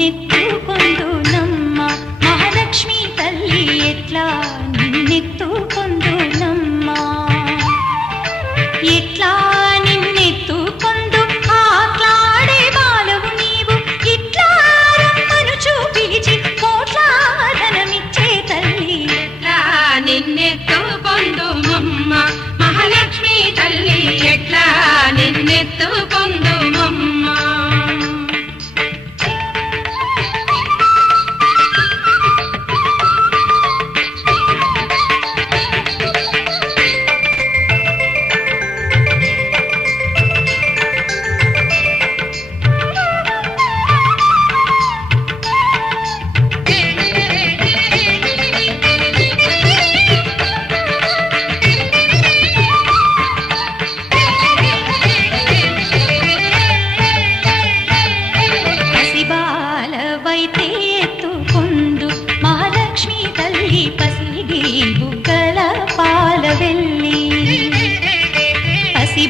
నిన్నెత్తుకొందు నమ్మ మహాలక్ష్మి తల్లి ఎట్లా నిన్నెత్తుకొందు నమ్మ ఎట్లా నిన్నెత్తుకొందు ఆట్లాడే బాలవు నీవు ఇట్లా రమ్మనుచు పిలిచి కోట్లాదనమిచ్చే తల్లి ఎట్లా నిన్నెత్తుకొందు మమ్మ మహాలక్ష్మి తల్లి ఎట్లా నిన్నెత్తుకొందు మమ్మ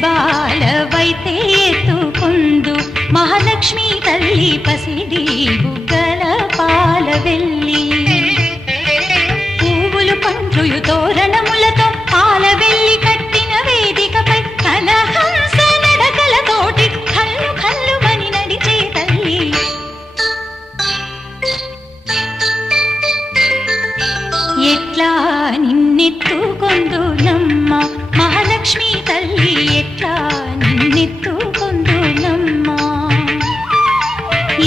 బాలవైతే ఎత్తుకొందు మహాలక్ష్మి తల్లి పసిడి బుగ్గల పాలవెల్లి పువ్వులు పండ్రుయు తోరణములతో పాలవెల్లి కట్టిన వేదికపై కలహంస నడకలతోటి కల్లు కల్లు మని నడిచే తల్లి ఎట్లా నిన్నెత్తుకొందు నమ్మ మహాలక్ష్మి తల్లి ఎట్లా నిన్నెత్తుకొందు నమ్మ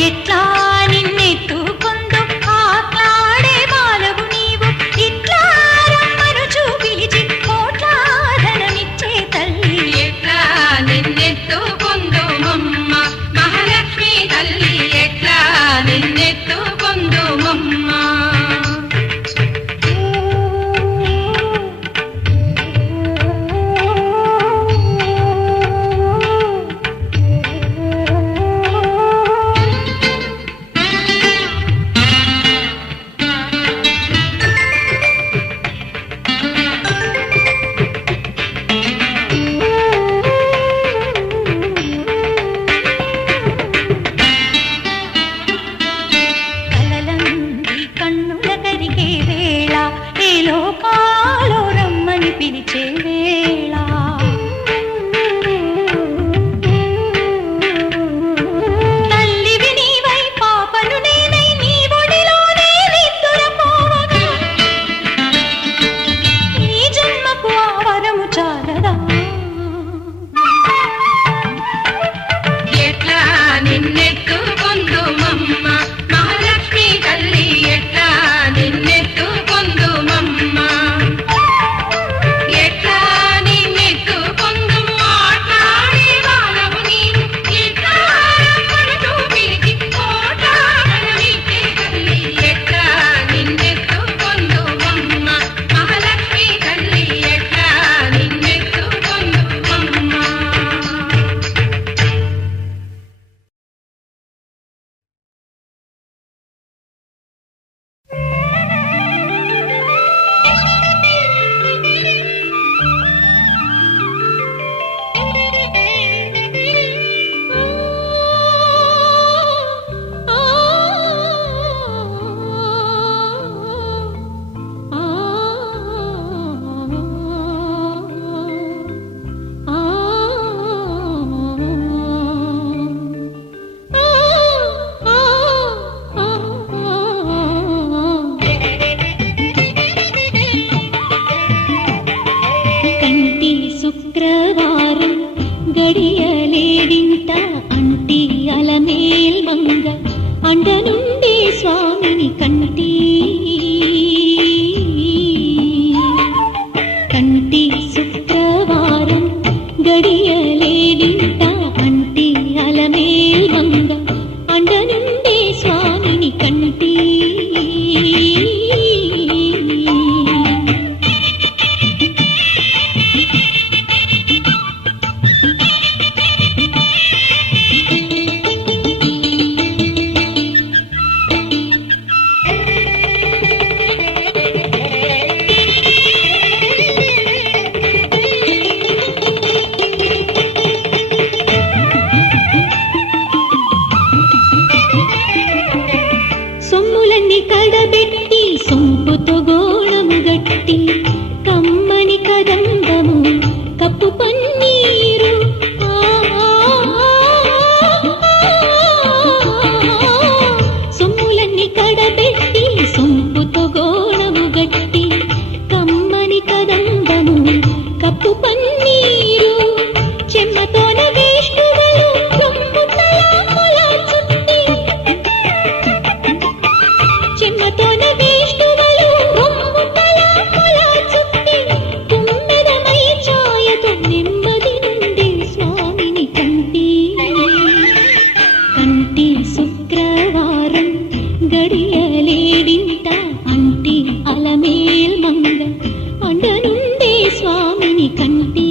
ఎట్లా నిన్నెత్తుకొందు ఆట్లాడే బాలవు నీవు ఇట్లా రమ్మనుచు పిలిచి కోట్లాదనమిచ్చే తల్లి ఎట్లా నిన్నెత్తుకొందు మమ్మ మహాలక్ష్మి తల్లి ఎట్లా నిన్నెత్తుకొందు మమ్మ లోకాలో రమ్మని పిలిచే వేళ తల్లివి నీవై పాపను నేనై నీ ఒడిలోనే నిద్దురపోవగా ఈ జన్మకు ఆ వరము చాలదా ఎట్లా నిన్నెత్తుకొందు మమ్మ మహాలక్ష్మి తల్లి ఎట్లా నిన్నెత్తుకొందు మమ్మ ఎట్లా నిన్నెత్తుకొందు మాట్లాడే బాలవు నీవు ఇట్లా రమ్మనుచు పిలిచి కోట్లాదనమిచ్చే తల్లి ఎట్లా నిన్నెత్తుకొందు మమ్మ మహాలక్ష్మి తల్లి ఎట్లా నిన్నెత్తుకొందు మమ్మ కంటి శుక్రవారం గడియలేడింట అంటి అలమేల్ మంగ అండ నుండి స్వామిని కంటి కంటి శుక్రవారం గడియలేడింట అంటి అలమేల్ మంగ అండ నుండి స్వామిని కంటి కడబెట్టి సొంపుతో గోళము గట్టి కమ్మని కదంబము కప్పు పన్నీరు సొమ్ములన్నీ కడబెట్టి సొంపుతో గోళము గట్టి కమ్మని కదంబము కప్పు పన్నీరు చెమ్మతోన వేష్ణువులు రొమ్ము తలాముల చుట్టి చెమ్మతోన వేష్ణువులు రొమ్ము తలాముల చుట్టి తుమ్మెదమై ఛాయతో నెమ్మది నుండి స్వామిని కంటి కంటి శుక్రవారం గడియలేడింట అంటి అలమేల్ మంగ అండ నుండి స్వామిని కంటి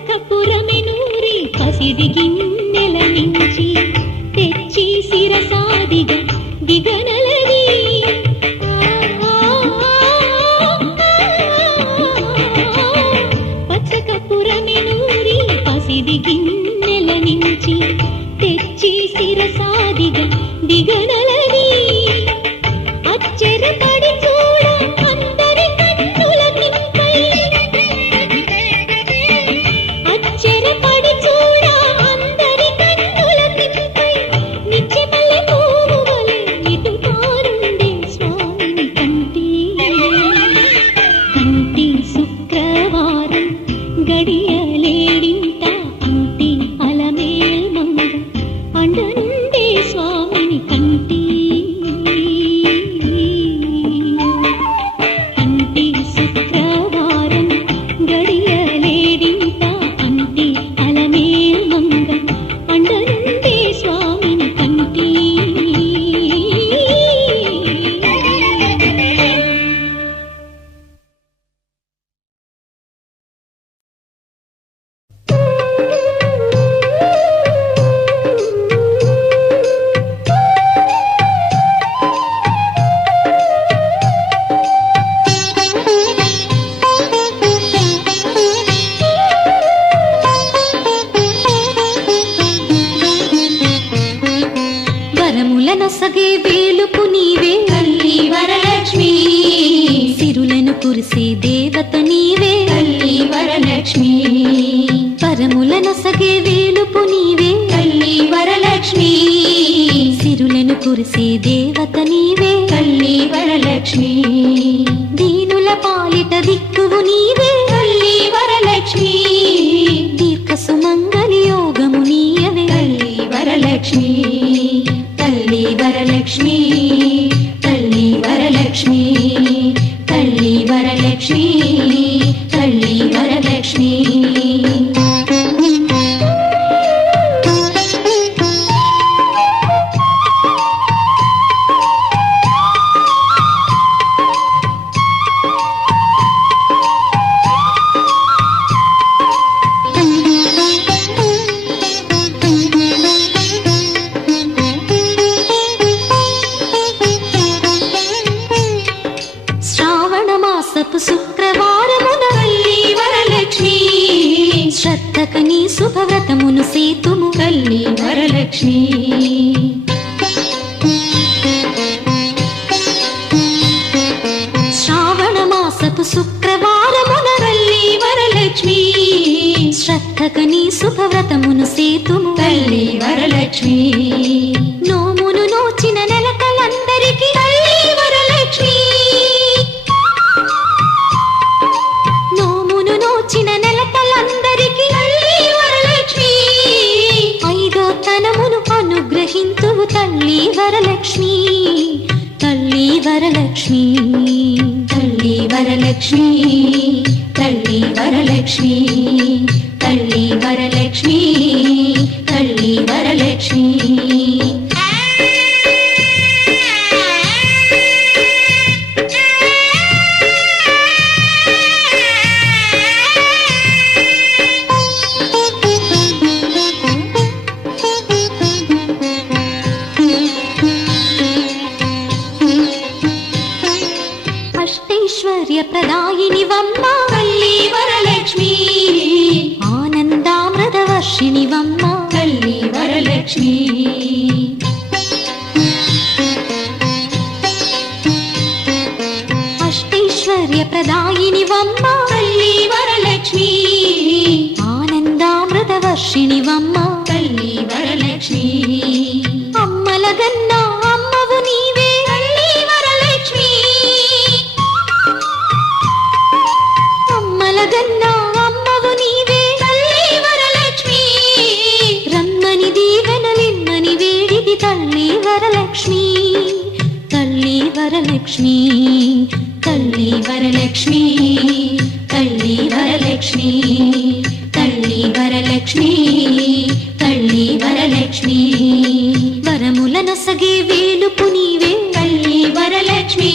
పచ్చకపురమెనూరి పసిడి గిన్నెల నుంచి తెచ్చి శిరసాదిగా దిగనలది పచ్చకపురమెనూరి పసిడి గిన్నెల నుంచి తెచ్చి శిరసాదిగా దిగనలది అచ్చెరపడి చూడ అందరి కన్నుల నింపై అచ్చెరపడి చూడ అందరి కన్నుల నింపై నిత్యమల్లె పువ్వు వలె ఇటు తారుండే స్వామిని కంటి కంటి శుక్రవారం గడియలేడింట అంటి అలమేల్ మంగ అండ నుండే స్వామిని కంటి కంటి శుక్రవారం గడియలేడింట అంటి అలమేల్ మంగ అండ నుండే స్వామిని కంటి వరములనొసగే వేలుపు నీవే తల్లి వరలక్ష్మి సిరులను కురిసే దేవత నీవే తల్లి వరలక్ష్మి వరములనొసగే వేలుపు నీవే తల్లి వరలక్ష్మి సిరులను కురిసే దేవత నీవే తల్లి వరలక్ష్మి దీనుల పాలిట దిక్కువు నీవే తల్లి వరలక్ష్మి దీర్ఘ సుమంగళి యోగము నీయవే తల్లి వరలక్ష్మి తల్లి వరలక్ష్మి తల్లి వరలక్ష్మి తల్లి వరలక్ష్మి తల్లి వరలక్ష్మి శ్రావణ మాసపు శుక్రవారమున తల్లి వరలక్ష్మి శ్రద్ధక నీ శుభవ్రతమును సేతుము తల్లి వరలక్ష్మి శ్రావణ మాసపు శుక్రవారమున తల్లి వరలక్ష్మి శ్రద్ధక నీ శుభవ్రతమును సేతుము తల్లి వరలక్ష్మి నోమును నోచిన నెలకలందరికీ తల్లి వరలక్ష్మి నోమును నోచిన నెలకలందరికీ తల్లి వరలక్ష్మి ఐదో తనమును అనుగ్రహింతువు తల్లి వరలక్ష్మి తల్లి వరలక్ష్మి తల్లి వరలక్ష్మి తల్లి వరలక్ష్మి తల్లి వరలక్ష్మి తల్లి వరలక్ష్మి అష్టైశ్వర్య ప్రదాయినివమ్మ తల్లి వరలక్ష్మి, ఆనందామృత వర్షిణివమ్మ తల్లి వరలక్ష్మి. అష్టైశ్వర్య ప్రదాయినివమ్మ తల్లి వరలక్ష్మి, ఆనందామృత వర్షిణివమ్మ తల్లి వరలక్ష్మి. అమ్మలగన్నా అమ్మవు నీవే తల్లి వరలక్ష్మి, అమ్మలగన్నా అమ్మవు నీవే తల్లి వరలక్ష్మి. రమ్మని దీవెనలిమ్మని వేడిది తల్లి వరలక్ష్మి, తల్లి వరలక్ష్మి, తల్లి వరలక్ష్మి, తల్లి వరలక్ష్మి, తల్లి వరలక్ష్మి, తల్లి వరలక్ష్మి. వరములనొసగే వేలుపు నీవే తల్లి వరలక్ష్మి,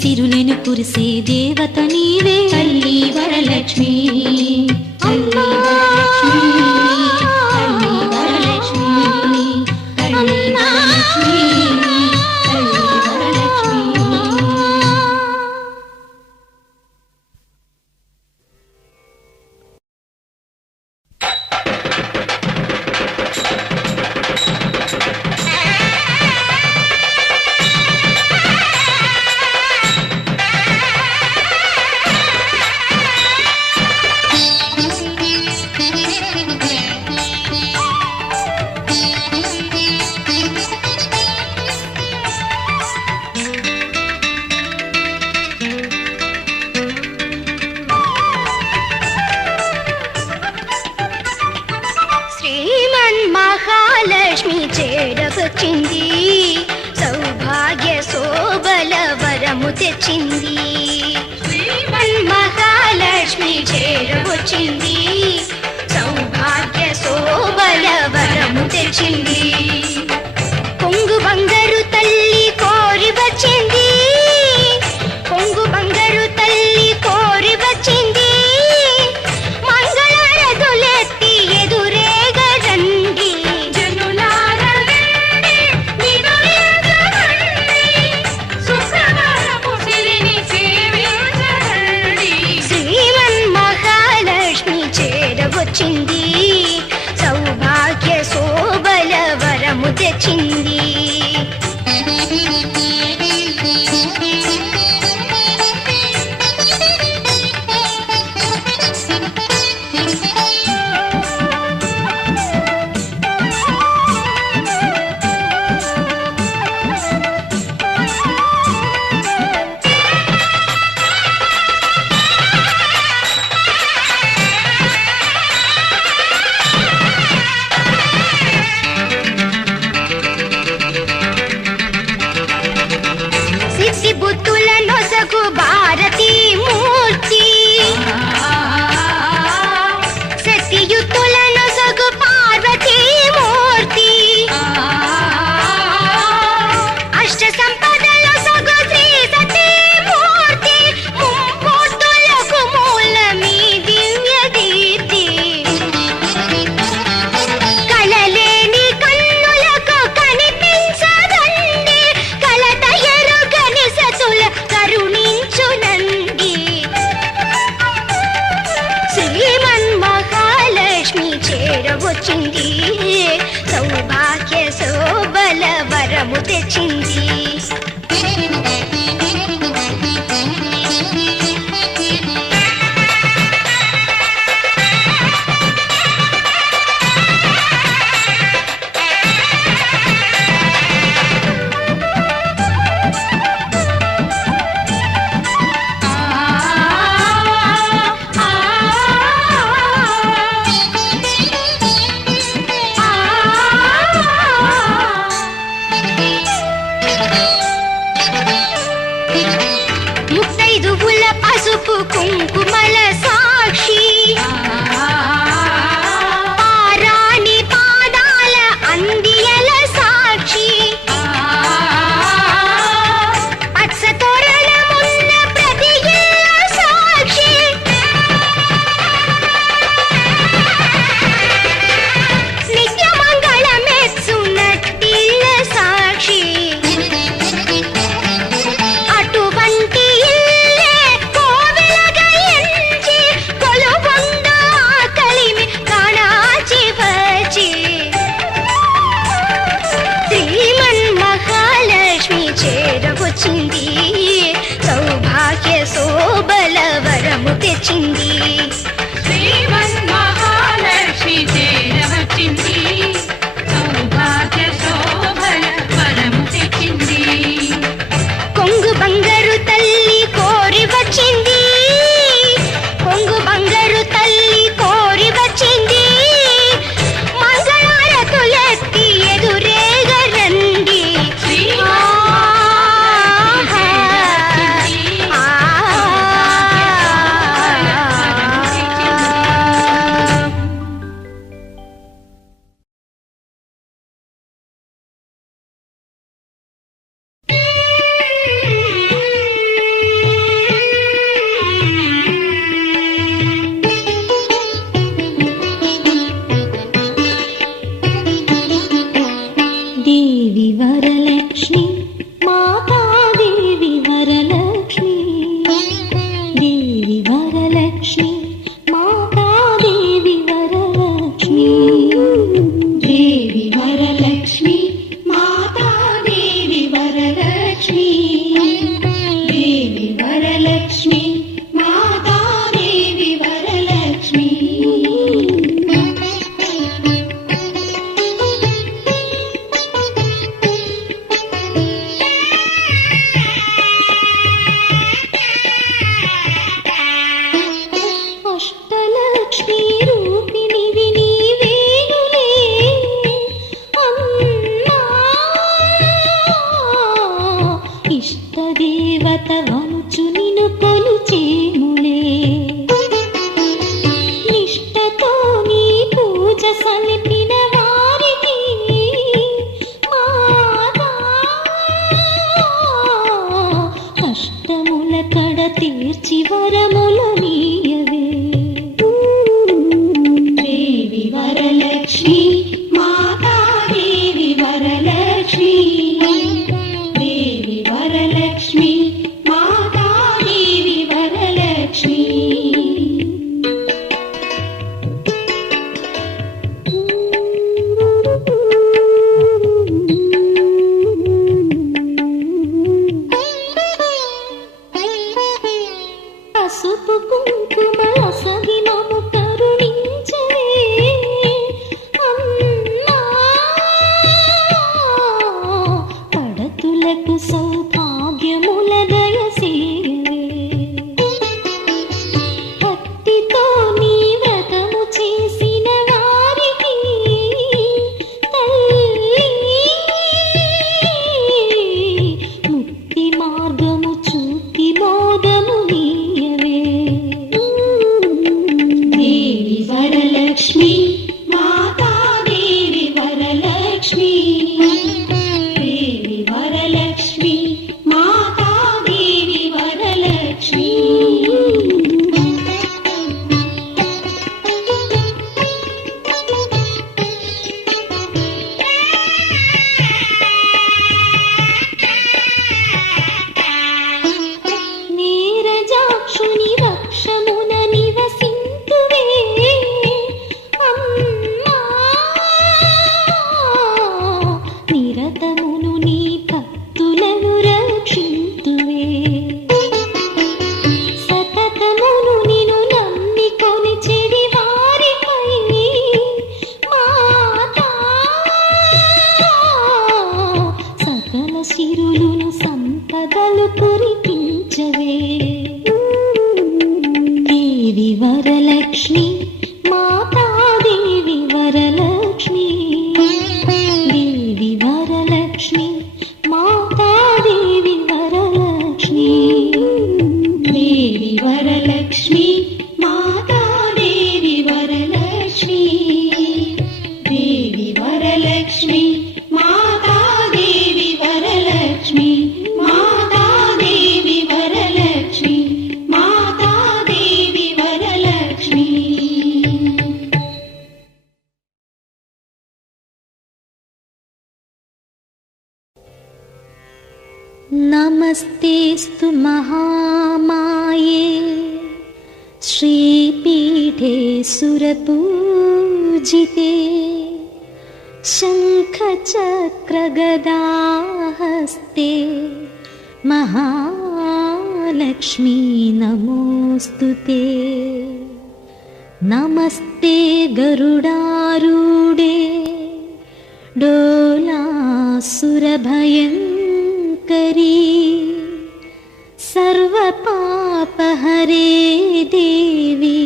సిరులను కురిసే దేవత నీవే తల్లి వరలక్ష్మి. తల్లి వరలక్ష్మి, తల్లి వరలక్ష్మి, తల్లి వరలక్ష్మి, తల్లి వరలక్ష్మి. శ్రీమన్మహాలక్ష్మి చేరవచ్చింది, సౌభాగ్య శోభల వరము తెచ్చింది. శ్రీమన్మహాలక్ష్మి చేరవచ్చింది, సౌభాగ్య శోభల వరము తెచ్చింది. కొంగు బంగారు తల్లి కోరి వచ్చింది, కొంగు బంగారు తల్లి కోరి వచ్చింది. మంగళారతులెత్తి ఎదురేగా రండి, జనులారా రండి, వినురేగరండి, శుక్రవారపు సిరిని సేవించరండి. శ్రీమన్మహాలక్ష్మి చేరవచ్చింది, సౌభాగ్య శోభల వరము తెచ్చింది. సిద్ధి బుద్ధుల నొసగు భారతీ మూర్తి, సతియుతుల నొసగు పార్వతీ మూర్తి, అష్ట సంపదల సగు శ్రీ సతీ మూర్తి, ముమ్మూర్తులకు మూలమీ దివ్య దీప్తి. కళలేని కన్నులకు కనిపించదండి, కలత ఎరుగని సతుల కరుణించునండి. శ్రీమన్మహాలక్ష్మి చేరవచ్చింది, సౌభాగ్య శోభల వరము తెచ్చింది. ముత్తైదువుల పసుపు కుంకుమల సాక్షి, పారాణి పాదాల అందియల సాక్షి, పచ్చ తోరణమున్న ప్రతి ఇల్ల సాక్షి, నిత్య మంగళమెచ్చునట్టిల్ల సాక్షి. అటువంటి వచ్చింది శ్రీమన్మహాలక్ష్మి చేరవచ్చింది సౌభాగ్య శోభల వరము తెచ్చింది కొంగు బంగారు తల్లి కోరి వచ్చింది కొంగు బంగారు తల్లి కోరి వచ్చింది మంగళారతులెత్తి ఎదురేగా రండి దేవి వరలక్ష్మి మాతా దేవి వరలక్ష్మి దేవి వరలక్ష్మి మాతా దేవి వరలక్ష్మి దేవి వరలక్ష్మి మాతా దేవి వరలక్ష్మి దేవి వరలక్ష్మి మాతా దేవి వరలక్ష్మి అష్టలక్ష్మి రూపిణివి నీవేనులే అమ్మా ఇష్టదేవత వంచు నిన్ను కొలిచేములే నిష్టతో నీ పూజ సలిపిన వారికి మాతా కష్టముల కడ తీర్చి వరములు నీయవే దేవి వరలక్ష్మి మాతా దేవి వరలక్ష్మి దేవి వరలక్ష్మి మాతా దేవి వరలక్ష్మి పసుపు కుంకుమ అసగినము కరుణించవే అమ్మా పడతులకు సౌభాగ్యముల దయసేయవే భక్తితో నీ వ్రతము చేసిన వారికి తల్లి ముక్తి మార్గము చూపి మోదము నీయవే దేవి వరలక్ష్మి మాతా దేవి వరలక్ష్మి దేవి వరలక్ష్మి మాతా దేవి వరలక్ష్మి నీరజాక్షుని వక్షమున నివసింతువే అమ్మా నిరతమును నీ భక్తులను రక్షింతువే సతతమును నిన్ను నమ్మికొని చెడి వారిపై మాతా సకల సిరులును సంపదలు కురిపించవే దేవి వరలక్ష్మి మాతా దేవి వరలక్ష్మి దేవి వరలక్ష్మి మాతా దేవి వరలక్ష్మి దేవి వరలక్ష్మి మాతా దేవి వరలక్ష్మి దేవి వరలక్ష్మి మాతా దేవి వరలక్ష్మి మాతా దేవి వరలక్ష్మి మాతా దేవి వరలక్ష్మి नमस्तेस्तु महामाये श्रीपीठे सुरपूजिते शङ्खचक्रगदाहस्ते महामाये महालक्ष्मी नमोऽस्तुते। नमस्ते गरुडारूढे डोलासुरभयङ्करी सर्वपापहरे देवी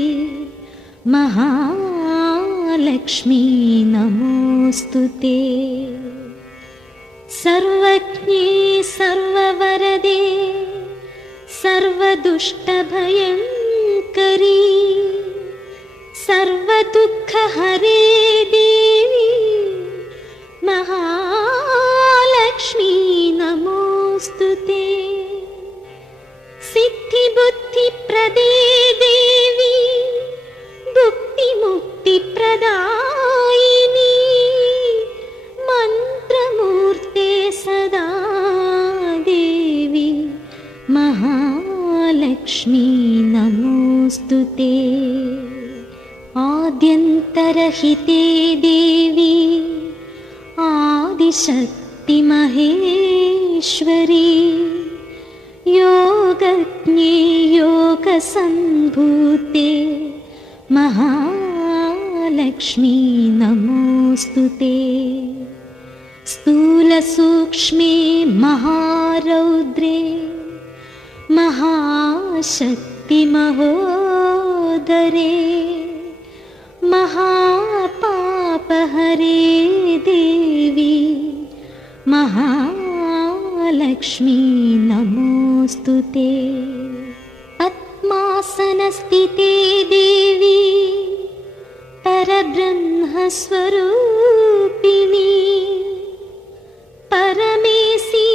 महालक्ष्मी नमोऽस्तुते। सर्वज्ञे सर्ववरदे सर्वदुष्टभयङ्करी सर्वदुःखहरे देवी महालक्ष्मी नमोऽस्तुते। सिद्धिबुद्धिप्रदे देवी भुक्तिमुक्तिप्रदायिनी मन्त्रमूर्ते सदा देवी महालक्ष्मी नमोऽस्तुते। आद्यन्तरहिते देवी आदिशक्ति महेश्वरी योगज्ञे योगसम्भूते महालक्ष्मी नमोऽस्तुते। स्थूलसूक्ष्मे महारौद्रे महाशक्ति महोदरे महापापहरे देवी महालक्ष्मी नमोऽस्तुते। पद्मासनस्थिते देवी परब्रह्मस्वरूपिणी परमेशी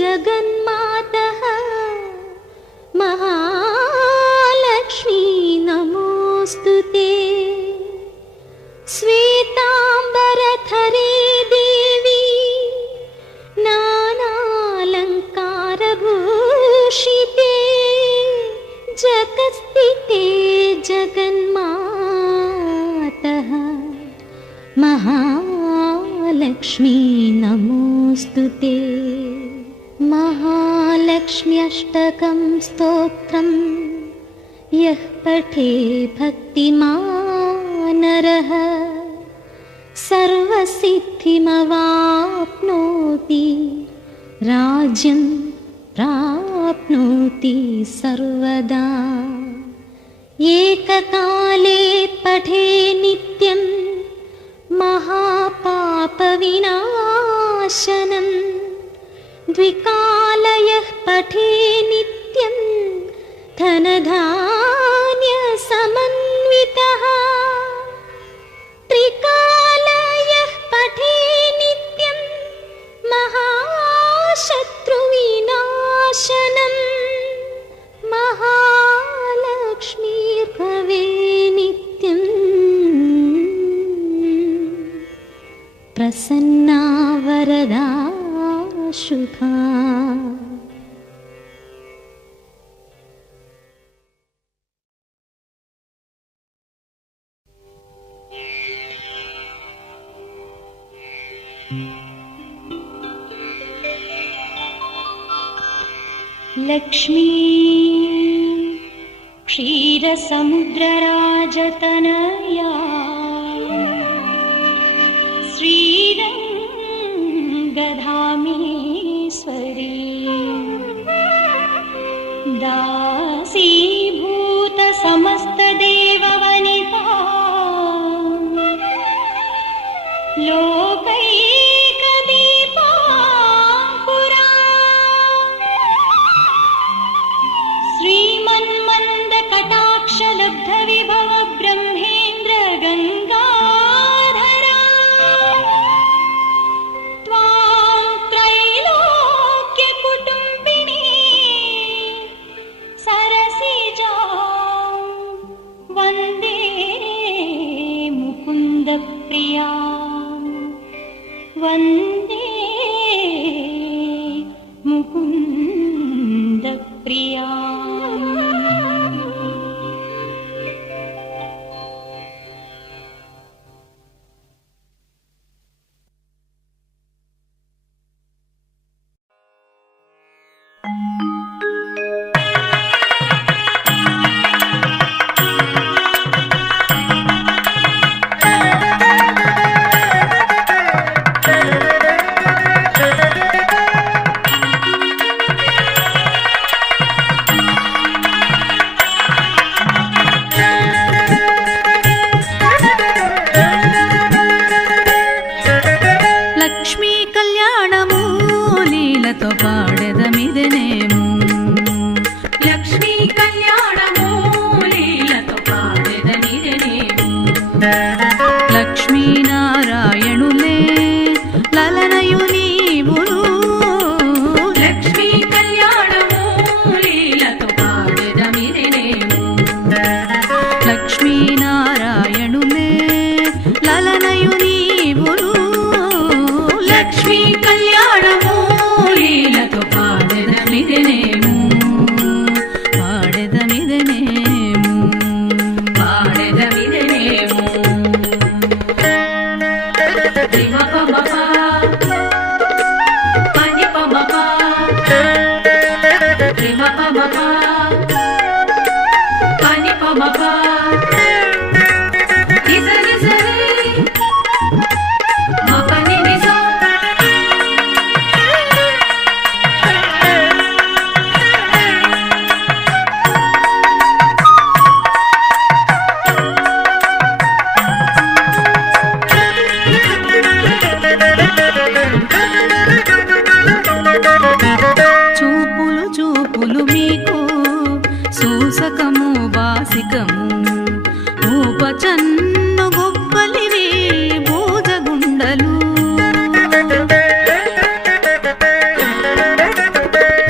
जगन्मातः महालक्ष्मी नमोऽस्तुते। श्वेताम्बरधरे देवी नानालङ्कारभूषिते जगत्स्थिते जगन्मातः महालक्ष्मी नमोऽस्तुते। महालक्ष्म्यष्टकं स्तोत्रं यः पठे भक्तिमान् नरः सर्वसिद्धिमवाप्नोति राज्यं प्राप्नोति सर्वदा। एककाले पठे नित्यं महापापविनाशनं द्विकालयः पठे नित्यं धनधान्यसमन्वितः त्रिकालयः पठे नित्यं महाशत्रुविनाशनं महालक्ष्मीर्भवे नित्यं प्रसन्ना वरदा शुभा। लक्ष्मी क्षीरसमुद्रराजतनया श्रीरङ्गधामेश्वरी दासीभूत समस्तदेववनिता लोकैकदीपाङ्कुरा श्रीमन्मन्दकटाक्षलब्धविभव ब्रह्मेन्द्र गङ्गाधरा त्वां त्रैलोक्यकुटुम्बिनी सरसिजा वन्दे मुकुन्दप्रिया वन्दे मुकुन्दप्रिया। ఉపచన్ను గొప్పలివి భోజగుండలు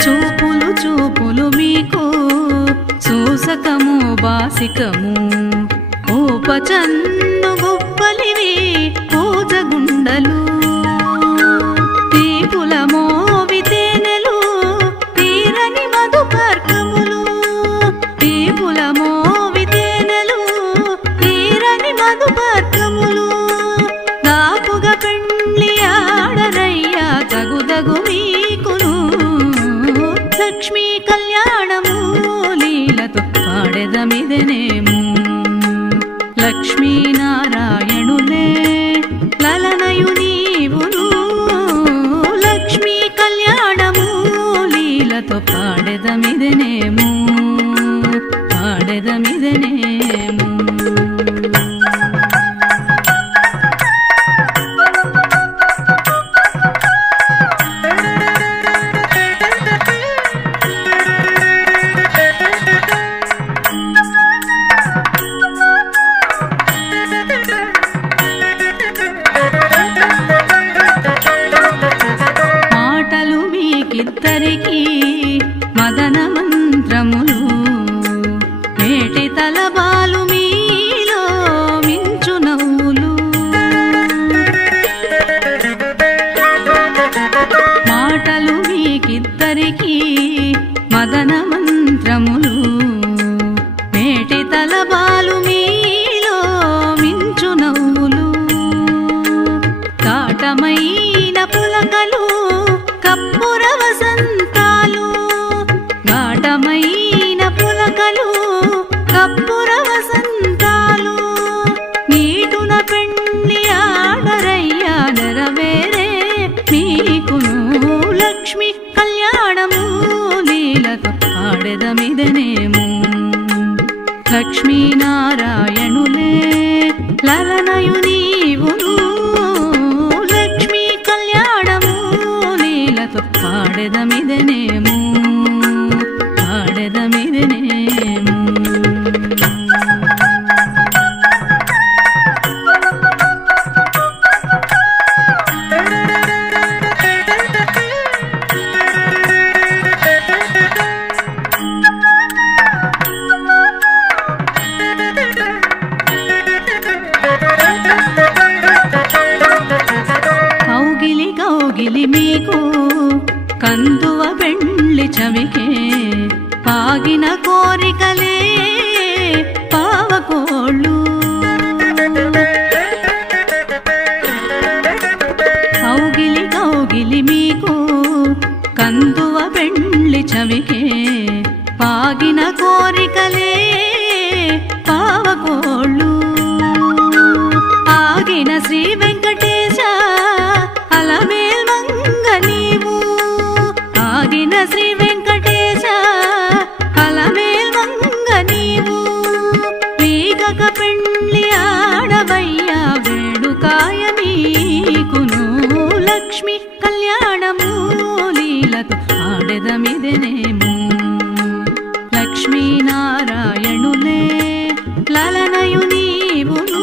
చూపులు చూపులు మీకు సూసకము బాసికము ఉపచన్ను గొప్పలివి భోజగుండలు తీపుల మోవితేనెలు తీరని మధుపర్కములు తీపుల మోవితేనెలు తీరని మధుపర్కములు దాపుగా పెండ్లి ఆడరయ్యా తగుదగు మీకును లక్ష్మీ కళ్యాణము లీలతో పాడెదమిదెనేము లక్ష్మీనారాయణులే లలనయు నీవును లక్ష్మీ కళ్యాణము లీలతో పాడెదమిదెనేము పాడెదమిదెనేము మాటలు మీకిద్దరికి మదన మంత్రములు నేటి తలబాలు మీలో మించు నవ్వులు మాటలు మీకిద్దరికి మదన మంత్రములు నేటి తలబాలు మీలో మించు నవ్వులు కాటమైన పులకలు కప్పుర వసంతాలు ఘాటమైన పులకలు కప్పుర వసంతాలు నీటున పెండ్లి ఆడరయ్యా నెరవేరే మీకును లక్ష్మి కళ్యాణము లీలతో పాడెదమిదెనేము లక్ష్మీనారాయణులే లలనయు నీవును లక్ష్మీ కళ్యాణము లీలతో పాడెదమిదెనేము పాడెదమిదెనేము కౌగిలి కౌగిలి మీకు కందువ పెండ్లి చవికే పాగిన కోరికలే పావకోళ్ళు కౌగిలి కౌగిలి మీకు కందువ పెండ్లి చవికే పాగిన కోరికలే పావకోళ్ళు ఆగిన శ్రీ వెంకటేశ అలమేల్ మంగ నీవు ఆగిన శ్రీ వెంకటేశ అలమేల్ మంగ నీవు వీగక పెండ్లి ఆడవయ్యా వేడుకాయ మీకును లక్ష్మి కళ్యాణము లీలతో ఆడెదమిదెనేము లక్ష్మీనారాయణులే లలనయు నీవును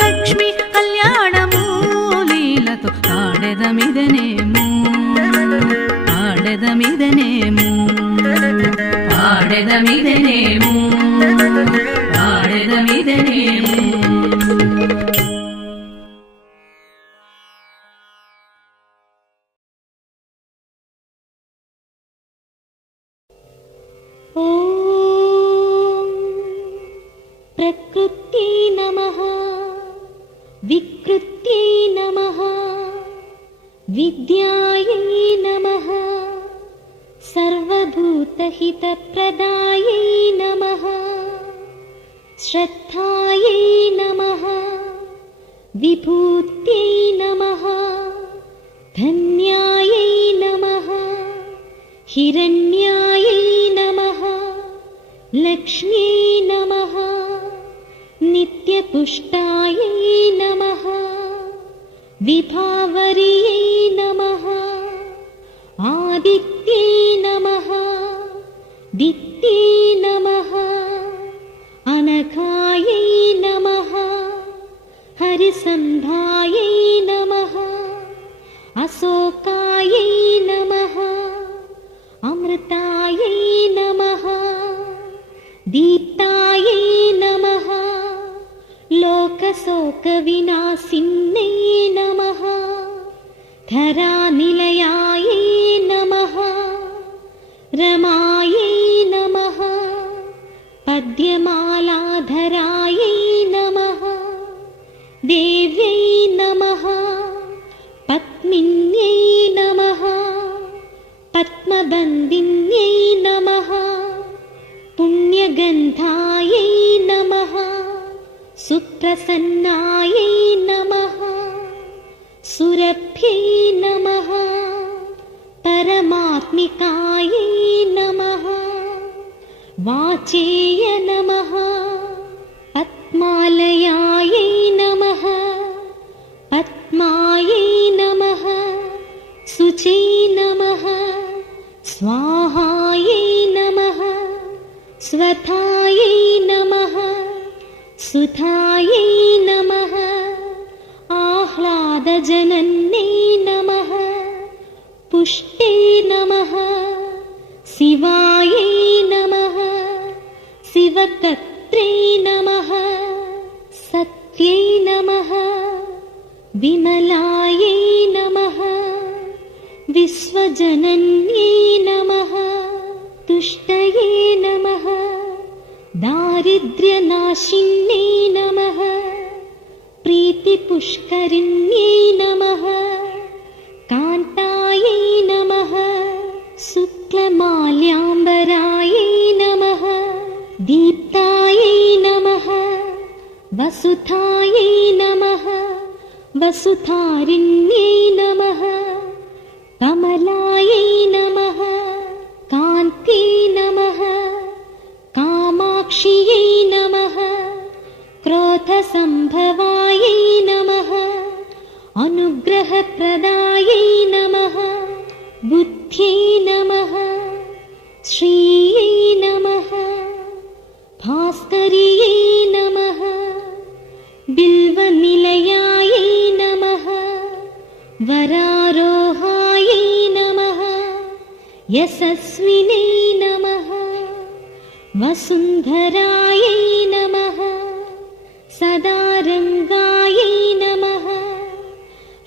లక్ష్మి కళ్యాణము లీలతో పాడెదమిదెనేము పాడెదమిదెనేము పాడెదమిదెనేము పాడెదమిదెనేము ఓం ప్రకృత్యై నమః వికృత్యై నమః విద్యాయై నమః सर्वभूतहितप्रदायै नमः। श्रद्धायै नमः। विभूत्यै नमः। धन्यायै नमः। हिरण्यायै नमः। लक्ष्म्यै नमः। नित्यपुष्टायै नमः। विभावर्यै नमः। आदित्यै नमः। दित्यै नमः। अनघायै नमः। हरिसन्धायै नमः। अशोकायै नमः। अमृतायै नमः। दीप्तायै नमः। लोकशोकविनाशिन्यै नमः। धरानिलयायै नमः। रमायै नमः। पद्यमालाधरायै नमः। देव्यै नमः। पद्मिन्यै नमः। पद्मबन्दिन्यै नमः। पुण्यगन्धायै नमः। सुप्रसन्नायै नमः। सुरभ्यै नमः। परमात्मिकायै नमः। वाचेय नमः। पद्मालयायै नमः। पद्मायै नमः। शुचै नमः। स्वाहायै नमः। स्वधायै नमः। सुधायै नमः। आह्लादजनन्यै नमः। पुष्टे नमः। शिवायै नमः। शिवतत्त्रे नमः। सत्यै नमः। विमलायै नमः। विश्वजनन्यै नमः। तुष्टये नमः। दारिद्र्यनाशिन्यै नमः। प्रीतिपुष्करिण्यै नमः। कान्तायै नमः। शुक्लमाल्याम्बरायै नमः। दीप्तायै नमः। वसुधायै नमः। वसुधारिण्यै नमः। कमलायै नमः। कान्त्यै नमः। कामाक्ष्यै नमः। क्रोधसम्भवायै नमः। अनुग्रहप्रदायै नमः। बुद्ध्यै नमः। श्रियै नमः। भास्कर्यै नमः। बिल्वनिलयायै नमः। वरारोहायै नमः। यशस्विनै नमः। वसुन्धरायै नमः। सदारङ्गायै नमः।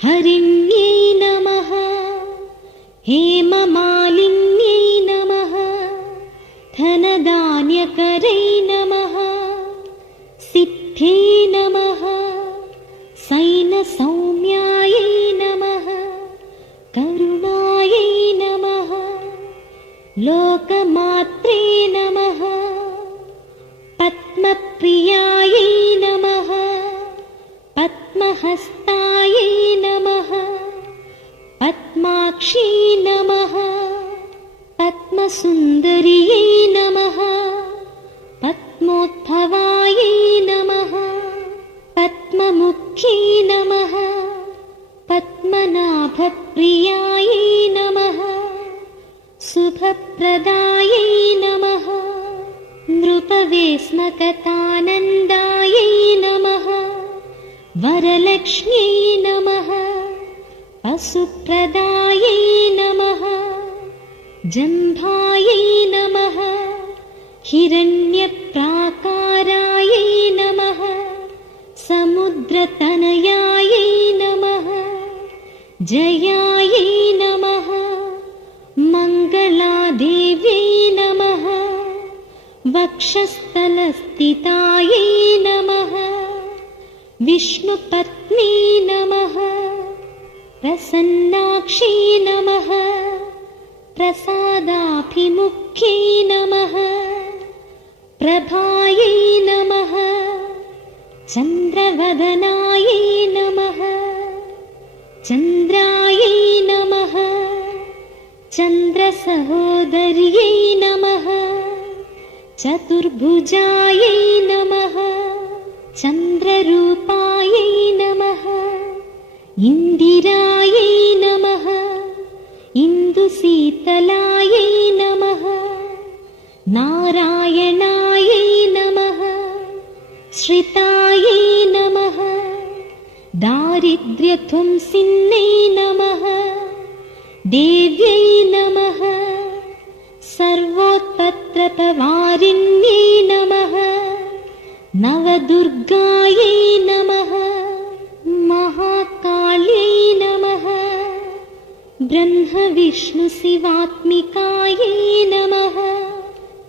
हरिण्यै नमः। हेममालिन्यै नमः। धनधान्यकरै नमः। सिद्ध्यै नमः। सैनसौम्यायै नमः। करुणायै नमः। लोकमात्रे नमः। पद्मप्रियायै नमः। पद्महस्तायै नमः। पद्माक्ष्यै नमः। पद्मसुन्दर्यै नमः। पद्मोद्भवायै नमः। पद्ममुख्यै नमः। पद्मनाभप्रियायै नमः। शुभप्रदायै नमः। नृपवेश्मकतानन्दायै नमः। वरलक्ष्म्यै नमः। पशुप्रदायै नमः। जम्भायै नमः। हिरण्यप्राकारायै नमः। समुद्रतनयायै नमः। जयायै नमः। मङ्गलादेव्यै नमः। वक्षस्थलस्थितायै नमः। विष्णुपत्नी नमः। प्रसन्नाक्षी नमः। प्रसादाभिमुख्यै नमः प्रभायै नमः चन्द्रवदनायै नमः चन्द्रायै नमः चन्द्रसहोदर्यै नमः चतुर्भुजायै नमः चन्द्ररूपायै नमः इन्दिरायै नमः इन्दुशीतलायै नमः नारायणायै नमः श्रितायै नमः दारिद्र्यध्वंसिन्यै नमः देव्यै नमः सर्वोत्पत्रपवारिण्यै नमः नवदुर्गायै नमः महाकाल्यै नमः ब्रह्मविष्णुशिवात्मिकायै नमः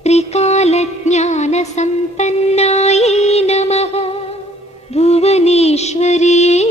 त्रिकालज्ञानसम्पन्नायै नमः भुवनेश्वर्यै